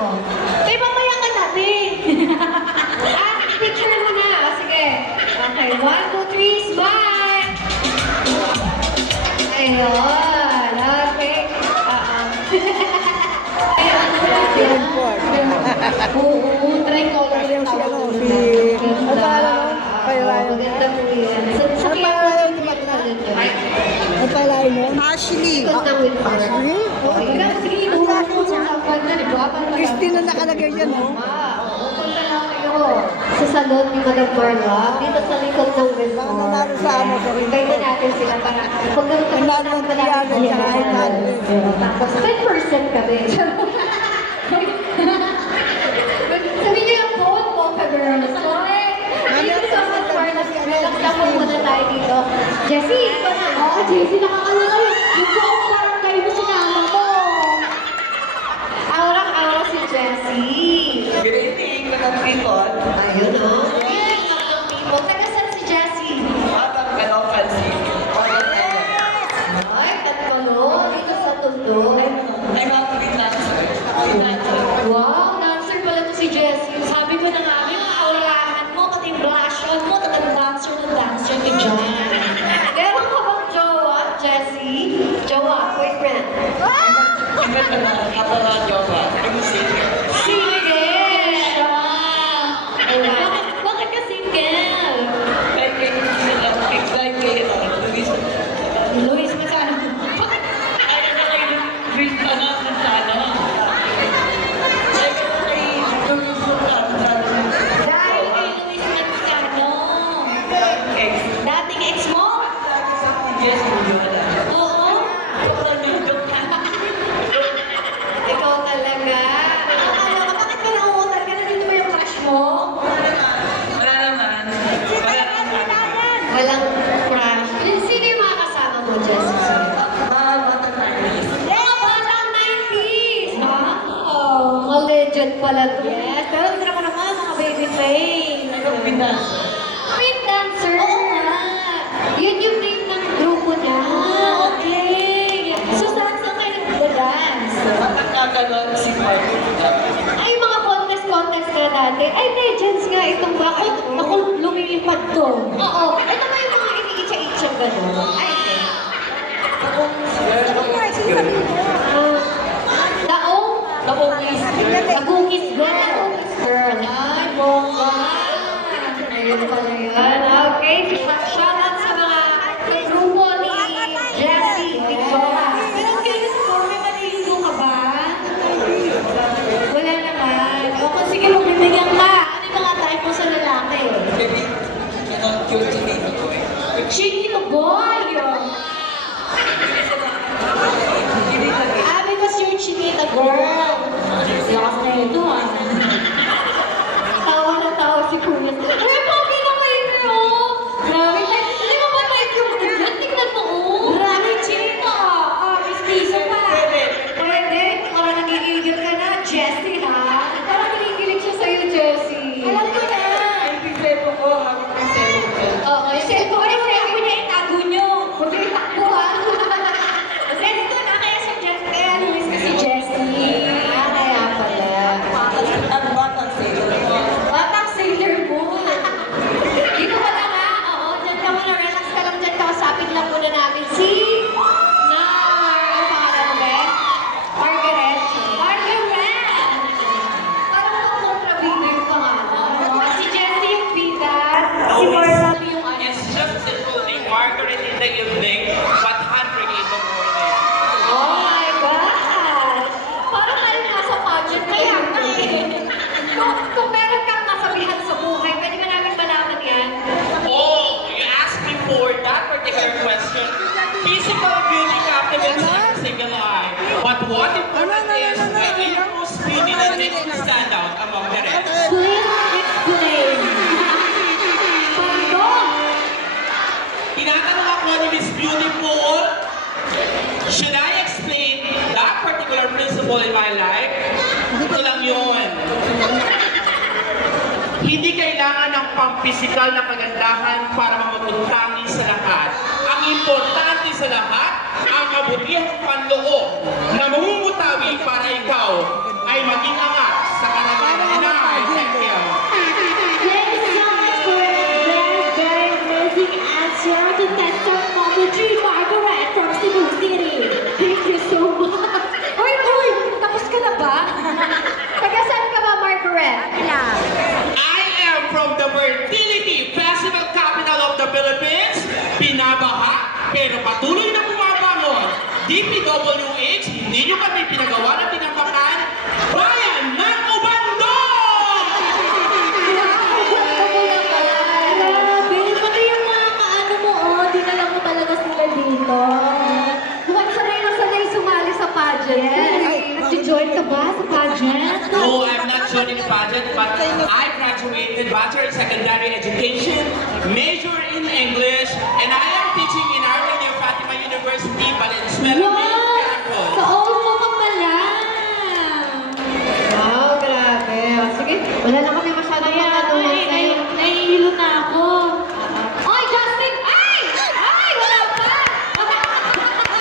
mo? Kaya mamaya ka natin. Picture mo na. O, sige. Okay, 1, 2, 3, smile! Ayun. Okay. Oo, try ko lang yung tawag ko. Maganda po yan. Sa kaya po Ang palay mo? Ashley. Ashley? Christine na nakalagay yan, no? Punta na kayo sa salon ni Madam Marla, dito sa likod ng Wilson. Nanalo sa ano, sa rin. Kaya natin sila para pagkaroon ng palayagan niya. Tapos 10% kami. Sabi niyo yung phone ka, girls. Thank you so much, Marla. Relax lang po muna tayo dito. Jessie, ikaw na. Oh, Jessie, nakakalala yun. Yung buong barangay mo sinama mo. Aurang-aura si Jessie. Greeting, mga people. Ayun, oh. Greeting of the people. Taga-saan si Jessie? Atang Caloocan City. Ay, Tatpalo. Dito sa Tondo. I want to be dancer. Wow, dancer pala to si Jessie. Sabi ko na nga, yung aurahan mo, pati yung blush on mo, tagang dancer na dancer ka dyan. Meron ka bang jowa, Jessie? Jowa, boyfriend? Hindi ka na kapaladio ka. I'm singer. Single! Bakit ka single? Like kay Luis. Luis, masano? Bakit? Ay, kay Luis ka na, sana. Like kay Luis Dahil kay Luis Matsano. Ex. Dating ex mo? Yes, Loyola. Oo. Ikaw talaga. Akala ko, bakit ka nauutal ka? Nandito ba yung crush mo? Wala naman. Wala naman. Walang crush. Sino yung mga kasama mo, Jessie? Mga bata Chinese. Mga batang 90s! Wow! Mga legend pala to. Yes, pero tira ko naman mga baby face. Ikaw pinas. Queen dancer! Oo nga! Yun yung name ng grupo niya. Okay! So saan kayo nagda-dance? Matangkaganon si Marco. Ay, mga contest nga dati. Ay, legends nga itong bakit. Ako, lumilipad to. Oo. Ito ba yung mga iniitsa-itsa gano'n? Ay, Daong? Nakukis. Nagugis girl. Girl. Ay, bongga. Ayun pala yan. Okay. Shoutout sa mga grupo ni Jessie. Victoria. Pero kayo sa forme, maliligo ka ba? Wala naman. O kung sige, magbibigyan ka. Ano yung mga type mo sa lalaki? Cute si Tito ko. Chinito boy! Ah, because you're Chinita girl. Lakas na ito ah. Tawa na tawa si Kuya. Uy, pogi na kayo bro! Grabe, hindi mo ba tayo yung tingnan mo oh? Grabe, Chinita ah. Mistiso pa. Pwede. Parang nagigigil ka na, Jessie ha? Parang nagigilid siya sa'yo, Jessie. Alam ko na. Ay, pisepo ko. Pisepo ko. Oo, yung cellphone niya, itago niyo. Huwag niyo itakbo ha. Resto na kaya si Jessie. Kaya Luis ka si Jessie. Ah, kaya pala. Ang batang sa'yo. Batang sailor mo. Dito ka lang ha. Oo, dyan ka muna. Relax ka lang dyan. Kausapin lang muna namin si Nar. Ano pangalan mo, be? Margaret. Margaret! Parang kontrabida yung pangalan. Oo, si Jessie yung bida. Si Marcel yung ano. It's just simple name, Margaret in the evening, but Henry in the morning. Oh my gosh! Parang tayo nasa pageant kaya nga eh. Kung meron kang kasabihan sa buhay, pwede ba namin malaman yan? Oh, you asked me for that particular question. Physical beauty complements like a single eye. But what important is when you're most beauty that makes you stand out among the rest. Please explain. Pardon? Tinatanong ako ni Miss Beautiful, should I explain that particular principle in my life? Ito lang yun. Hindi kailangan ng pampisikal na kagandahan para mamutuntangi sa lahat. Ang importante sa lahat, ang kabutihang panloob na mamumutawi para ikaw ay maging angat Nag-join ka ba sa pageant? No, I'm not joining the pageant, but I graduated Bachelor in Secondary Education, major in English, and I am teaching in Our Lady of Fatima University, Valenzuela, Wow! Sa all mo ka pala! Wow, grabe. O, sige, wala na kami masyadong pagkatuhan sa'yo. Nahihilo na ako. Oy, Justin! Ay! Ay! Wala pa!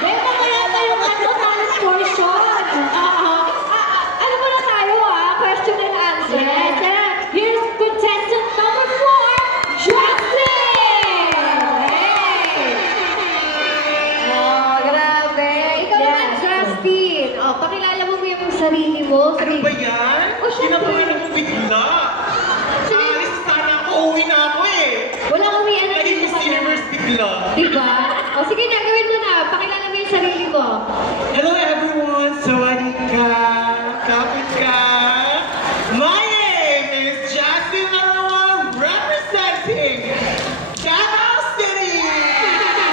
Beka kaya tayo talent portion. Ano muna tayo question and answer. Yes, yes. Here's contestant number 4, Justin! Hey! Oh, grabe. Ikaw naman, Yes. Justin. Oh, pakilala mo yung sarili mo. Ano ba yan? Oh, syempre. Kinabahan ako bigla. Alis sana ako, uwi na ako eh. Wala kami ano Naging dito Miss pa. Universe bigla. Diba? O sige na, gawin mo na. Pakilala mo yung sarili mo. Hello everyone, sawadee ka, kapit ka. My name is Justin Arawan, representing Davao City.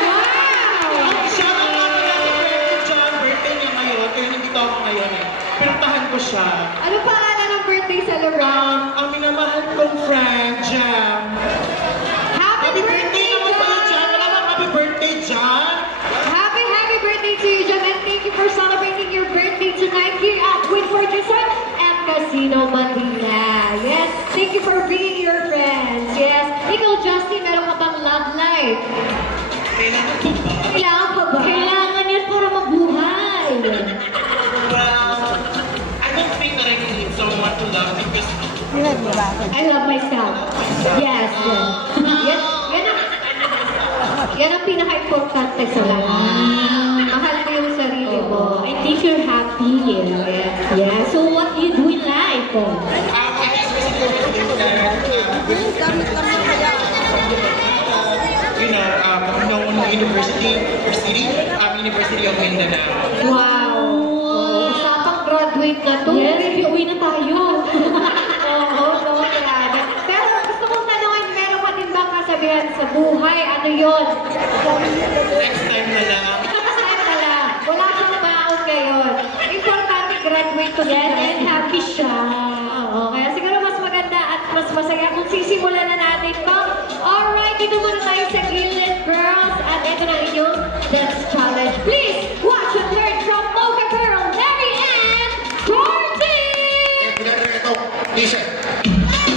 Wow! Shout out nga pala sa friend ko John, birthday niya ngayon, kaya nandito ako ngayon eh. Pinuntahan ko siya. Ano pangalan ng birthday sa Laurel? Ang minamahal kong friend, Jam. Happy birthday naman sa'yo, Jam. Wala bang happy birthday, Jam? Happy birthday to you, Jem, and thank you for celebrating your birthday tonight here at Winford Resort and Casino Manila. Yes, thank you for being your friends. Yes, ikaw, Justin, meron ka bang love life? Kailangan ko ba? Kailangan pa ba? Kailangan yan para mabuhay. Well, I don't think that I need someone to love me because Yan, diba? I love myself. Yes. Yan ang pinaka-importante sa lahat. Mahal mo yung sarili mo. I think you're happy. Yeah. So what do you do in life? I just recently believe that, Damit lang yung kaya. known university or city, University of Mindanao. Wow. Usapang graduate na to. Yes, uwi na tayo. Oo, no, grabe. Pero gusto kong tanongin, meron ka din bang kasabihan sa buhay? Ano yun? Next time na lang. Saan pala? Wala kang baon ngayon. Importante graduate to Yes, and happy siya. Oo, kaya siguro mas maganda at mas masaya kung sisimulan na natin to. Alright, dito muna tayo sa gilid, girls. At ito na inyong Dance Challenge. Please, watch and learn from Mocha Girl, Mary Ann Jordan! Ito, t-shirt.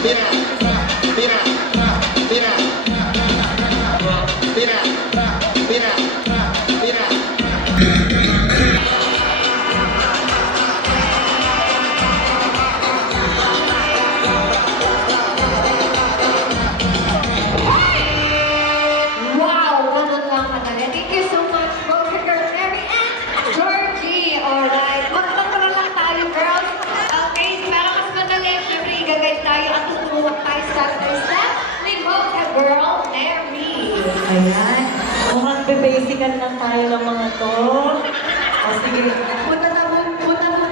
Tira, tra, tira, tra, tira, tra, tira, tra, tira, tra, tira. Wow, ganun lang kadali. Thank you so much, Mocha Girl, Mary Ann Georgie. Alright, magtuturo lang tayo, girls. Okay, para mas madali, syempre igagay tayo at tuturuan tayo step by step with Mocha Girl, Mary. Ayan. Mukhang bebasican lang tayo ng mga to. O sige, punta po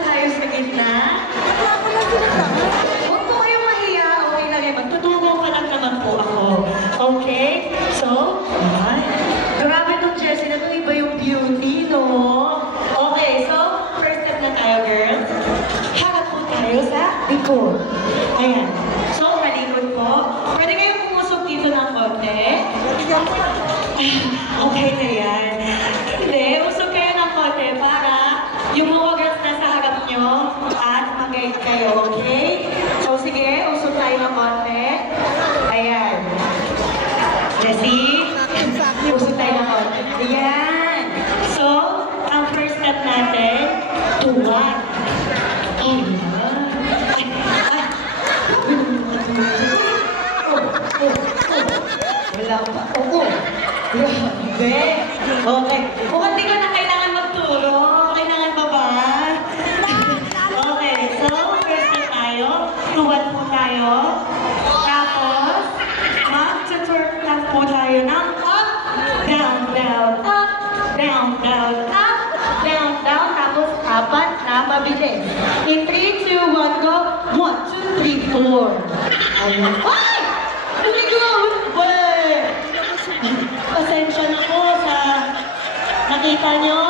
tayo sa gitna. Huwag po kayong mahiya. Okay lang yan. Magtuturo pa lang naman po ako. Okay? So, ay. Grabe tong Jessie na to. Iba yung beauty, no? Okay, so, first step na tayo, girls. Harap po tayo sa likod. Ayan. So, malikod po. Pwede kayong pumusok dito ng konti. Okay na yan. Hindi, usog kayo ng konti para yung mga girls na sa harap nyo at mag-guide kayo, okay? So sige, usog tayo ng konti. Ayan. Jessie, usog tayo ng konti. Ayan. So, ang first step natin, tuwag. Ayan. Ay, ay. Wala pa. Oo. Grabe. Okay. Mukhang di ko na kailangan magturo. Kailangan pa ba? Okay. So, first na tayo. Tuwad po tayo. Tapos, mag-twerk lang po tayo ng up, down, down, up, down, down, up, down, down. Tapos, apat na mabilis. In 3, 2, 1, go. 1, 2, 3, 4. Ayan. Ay! Umigot! Weh! Pasensya na po sa nakita nyo.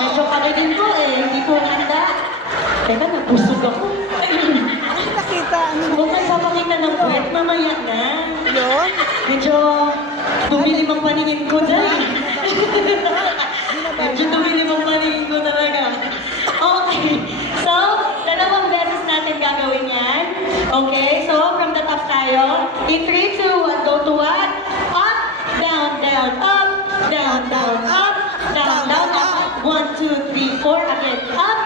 Medyo papakinig ko eh. Hindi ko handa. Teka, nabusog ako. Nakita, ano Huwag nagpapakita ng puwet, mamaya na. yun? Medyo dumilim ang paningin ko dyan. Medyo dumilim ang paningin ko talaga. Okay. So, dalawang beses natin gagawin yan. Okay? So, from the top tayo. In 3, 2, 1, go to what? Up, down, down, up, down, down, up, down, down, up. 1, 2, 3, 4. Again. Up,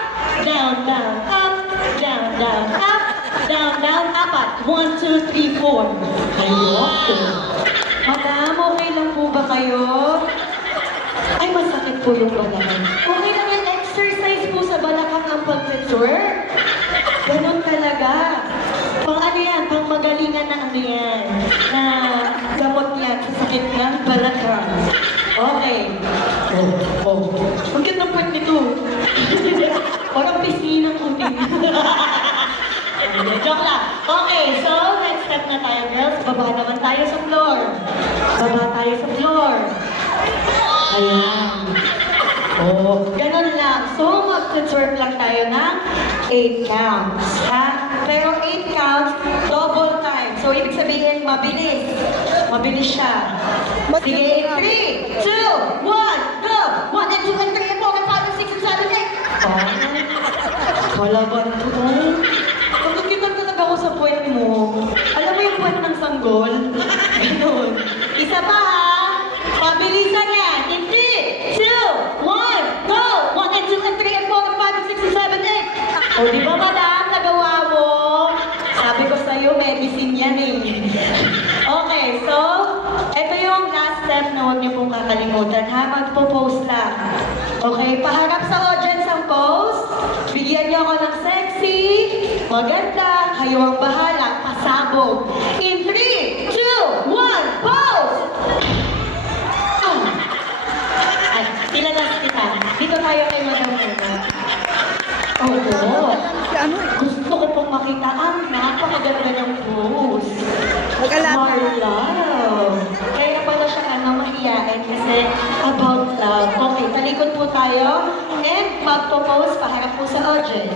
down, down, up, down, down, up, down, down, apat. 1, 2, 3, 4. Ayoko. Madam, okay lang po ba kayo? Ay, masakit po yung balakang. Okay lang yan, exercise po sa balakang ang pag-twerk. Ganon talaga. Pang ano yan, pang magalingan na ano yan. Na gamot yan sa sakit ng balakang. Okay. Oh. Ang cute ng puwet nito. Parang pisngi ng kunting. Joke lang. Okay, so next step na tayo, girls. Baba naman tayo sa floor. Baba tayo sa floor. Ayan. Oh, ganun lang. So, mag-twerk lang tayo ng 8 counts. Ha? Pero 8 counts, double time. So, ibig sabihin, mabilis. Mabilis siya. Sige, 3, 2, 1, go! 1 and 2 and 3 and 4 and 5 and 6 and 7 and 8. Oh, kalaban ko. Pagkakitan talaga ako sa puwet mo. Alam mo yung puwet ng sanggol? Ganun. Isa pa ha. Pabilisan yan. In 3, 2, 1, go! 1 and 2 and 3 and 4 and 5 and 6 and 7 and 8. O di ba madam, nagawa mo? Sabi ko sa'yo, medicine yan eh. Okay, so, ito yung last step na huwag niyo pong kakalimutan ha. Magpo-pose lang. Okay, paharap sa audience ang pose. Bigyan niyo ako ng sexy, maganda, kayo ang bahala, pasabog. In 3, 2, 1, pose! Ay, tilalas kita. Dito tayo kay Madam Muna. Oo. Si ano eh. Gusto ko pong makita ang napakaganda ng pose. Mag-alala. Marla. Kaya pala siya mahiyain kasi about love. Okay, talikod po tayo and magpo-pose paharap po sa audience.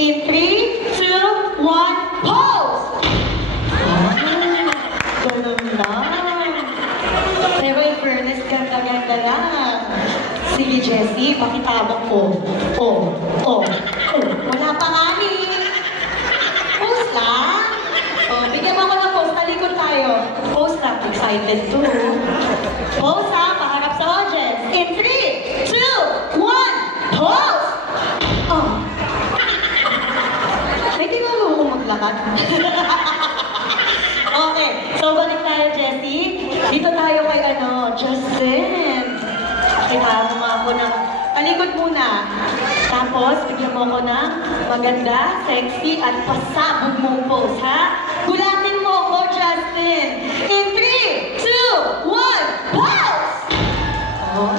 In 3, 2, 1, pose! Ganun lang. Pero in fairness, ganda-ganda lang. Sige, Jessie, pakitabang ko. Oh. Wala pa nga ni. Pose lang. Oh, bigyan mo ako ng pose. Talikod tayo. Pose lang. Excited to. Pose ha, paharap sa audience. In 3, 2, 1, pose! Oh. Hindi mo mo maglakad. Okay, so balik tayo, Jessie. Dito tayo kay Justin. Kita mo nga ako ng talikod muna. Tapos, bigyan mo ako ng maganda, sexy, at pasabog mong pose, ha? Gulatin mo ako, Justin. In 3, 2, 1, pose! Oh.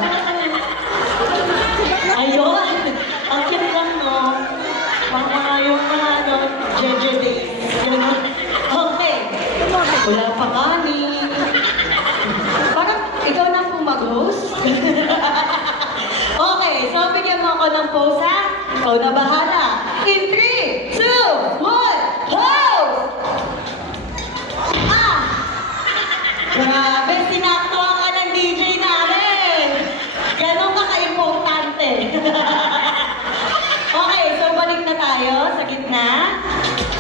Ayun. Ang cute lang, no? Mga yung mga, Jeje days. Ganun. Okay. Wala pa nga ni. Parang ikaw na po mag-host. Okay, so bigyan mo ako ng pose, ha? Ikaw na bahala. In 3, 2, 1, pose! Grabe, sinaktuhan ka ng DJ namin. Ganon ka ka-importante. Okay, so balik na tayo sa gitna.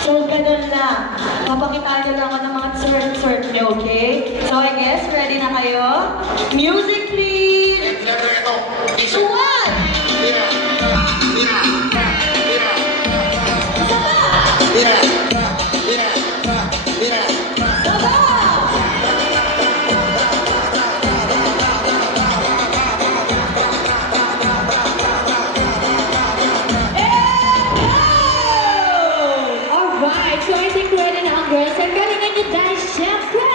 So, ganun lang. Papakitaan nyo lang ako ng mga sword nyo, okay? So, I guess, ready na kayo? Music, please! Ito, t-shirt. One! Tira. Tira. Tira. Isa pa! Tira. Tira. Tira. Baba! Alright, so I think ready na ang girls. And galingan nyo dahil syempre,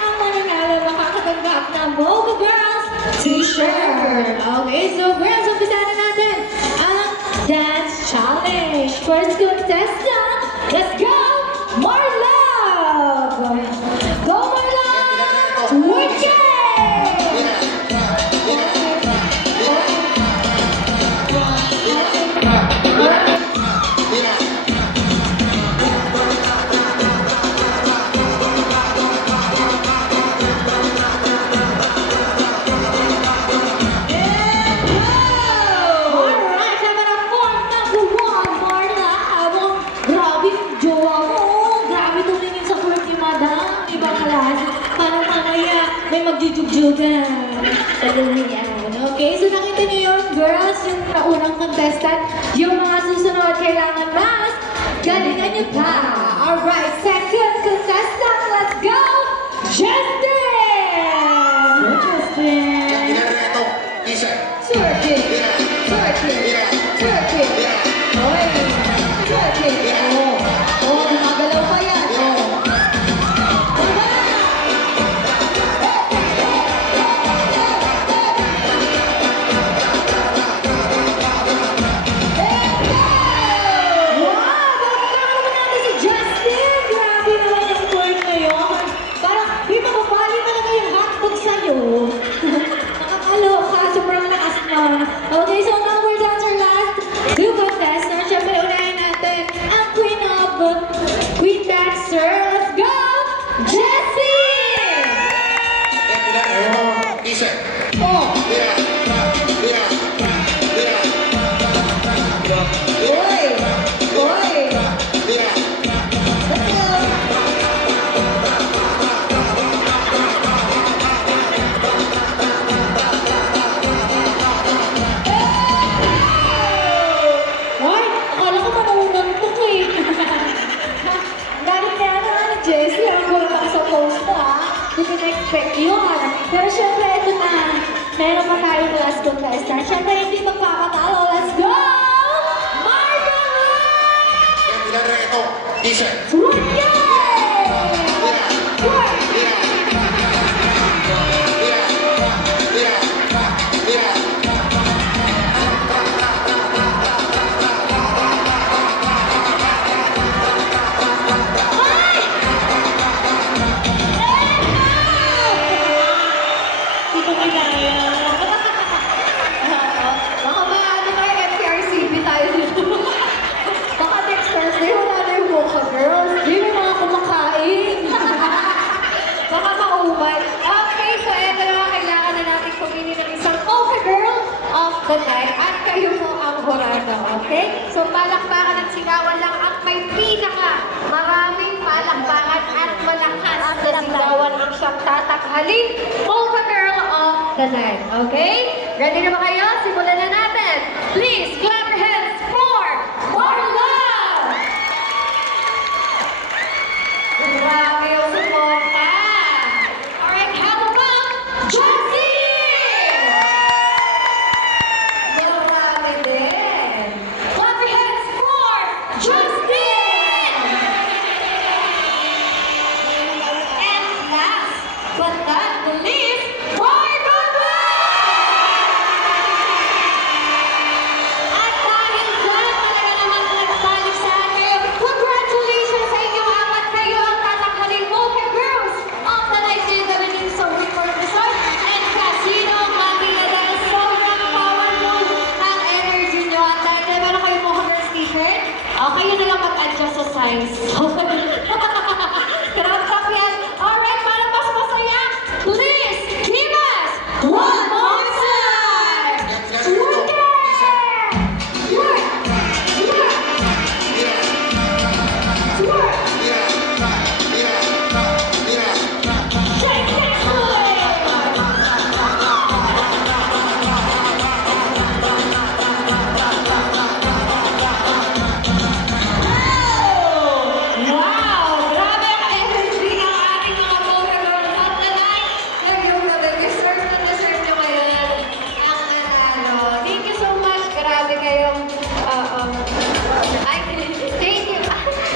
ang mananalo makakatanggap ng Mocha Girls t-shirt. Okay, so girls, umpisa na natin ang Dance Challenge. First contestant, let's go, Marlove! Go, Marlove! Wicked! Tira. Tira. Tira. Mira. Alright, number 1, Marla. Grabe yung jowa mo. Grabe tumingin sa court ni Madam. Ibang klase. Parang mamaya may magjujugjugan. Okay, so nakita niyo yun, girls, yung naunang contestant. Yung mga susunod, kailangan mas galingan niyo pa. Alright, second contestant, let's go! Justin! Justin! Ilan reto? Isa. Twerking! Mira. Twerking! Mira. Twerking! Mira. Oy! Twerking! Oh! Oh, gumagalaw pa yan! Oh! Diba? Wow! Bakit naman natin si Justin? Grabe naman yung twerk na yun. Parang, di mababali talaga yung hotdog sa'yo. Nakakaloka, sobrang lakas na. Okay, so numbers answer last. Two contestants. Siyempre, unahin natin ang Queen Dancer. Let's go! Jessie! Ilan reto? Isa. Oh! Mira. Mira. Mira. Oy! Oy! Mira. Let's go! Ay, akala ko manunan to eh. Galing na yan ni Jessie, ang wala ka sa post mo ha. Hindi ko na-expect yun. Pero syempre, ito na. Meron pa tayong last contestant. Syempre, hindi magpapatalo. Let's go! Margaret! Ilan reto? Isa. Royal! Mira. Mira. Mira. Mira. Hindi ko kinaya. Baka maano tayo, FPRCB tayo dito. Baka next Thursday, wala na yung Mocha Girls. Di may mga kumakain. Baka maumay. Okay, so eto na kailangan na natin pumili ng isang Mocha Girl of the night. At kayo po ang jurado, okay? So palakpakan at sigawan lang ang may maraming palakpakan at malakas na sigawan ang siyang tatakhalin Mocha Girl of the night, okay? Ready na ba kayo? Simulan na natin. Please, clap your hands for Marla! Grabe yung suporta. Alright, how about Jessie? Grabe din. Clap your hands for Justin! And last but not the least, Margaret! At dahil dyan, talaga naman nagpaligsahan kayo. Congratulations sa inyo apat. Kayo ang tatakhalin Mocha Girls of the night gathering sa Whitford Resort and Casino Manila dahil sobrang powerful ang energy nyo. At dahil na meron kayo Mocha Girls t-shirt, kayo na lang mag-adjust sa size. Crop yan. Alright, para mas masaya, please give us one more time! Twerk it! Twerk! Twerk! Twerk! Shake that foot! Wow! Grabe ang energy ng ating mga Mocha Girls of the night. Deserve na deserve nyo ngayon ang nanalo. Thank you so much. Grabe kayong... thank you.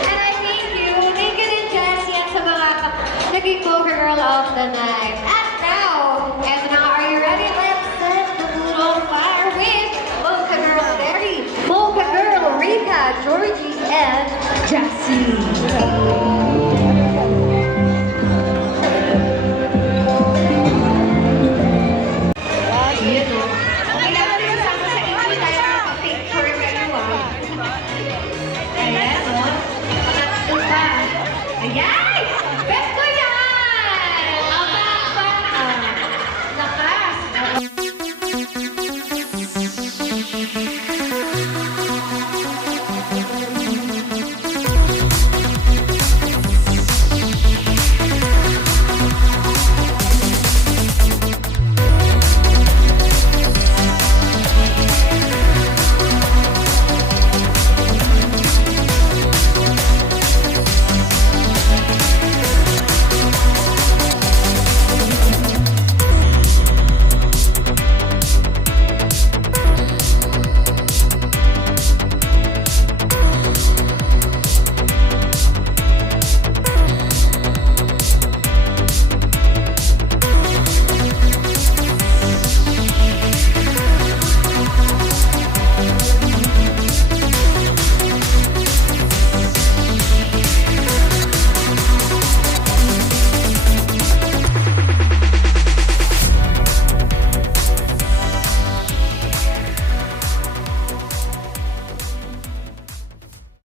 And I thank you. Thank you din, Jessie, at sa mga naging Mocha Girl of the night. And now, and now, are you ready? Let's set the mood on fire with Mocha Girl Mary, Mocha Girl Rita, Georgie, and Jessie. Yun o. Okay na rin kasama sa inyo tayo makapicture kayo ah. Ayan!